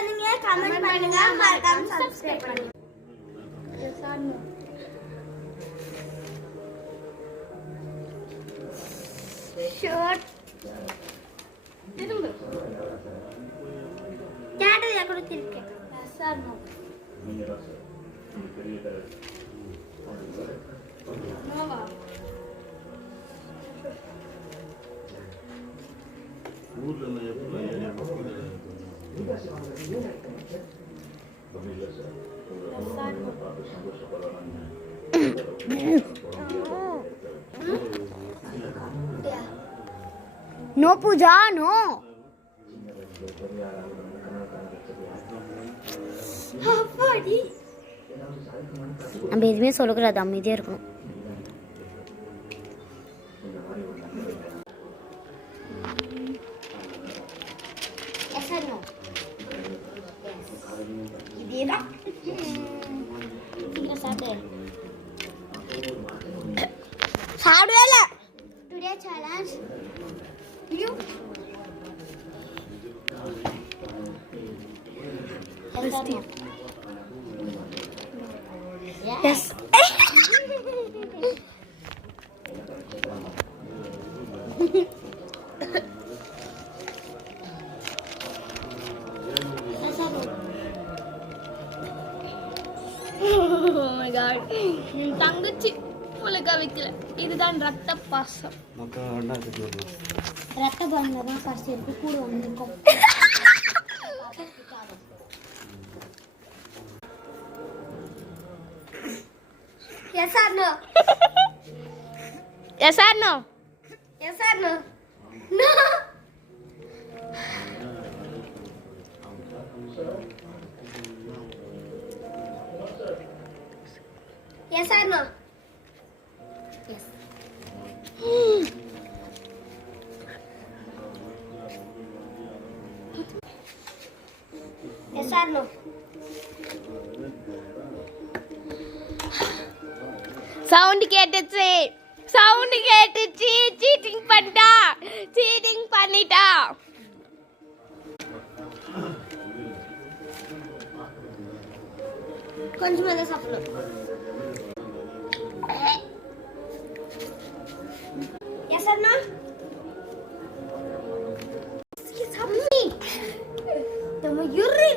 பண்ணுங்க, கமெண்ட் பண்ணுங்க, மறக்காம சப்ஸ்கிரைப் பண்ணுங்க. S or no? ஷார்ட் திரும்ப கேட்டரியா கொடுத்திருக்கேன். Yes or no? நோவா? No Pooja, no. அப்பாடி நம்ம எதுவுமே சொல்லக்கூடாது, அமைதியாக இருக்கணும். Yes or no? இதேதான். சீக்கிரம் சாப்பிடு. சாப்பிடவே இல்லை. Today challenge you. எஸ். தங்கச்சி உலக வைக்கல. இதுதான் ரத்த பாசம். ரத்த பாசம் தான் பாசம் இருக்கு. கூட வந்திருக்கோம். Yes or no? Yes or no? Yes or no? No. Yes or no? Yes. Yes or no? Sound கேட்டுச்சு, சவுண்ட் கேட்டுச்சு. சீட்டிங் பண்ணிட்டா, சீட்டிங் பண்ணிட்டா. கொஞ்சமா தான் சாப்பிடணும். Yes or no? தம்மி தம்ம யுரி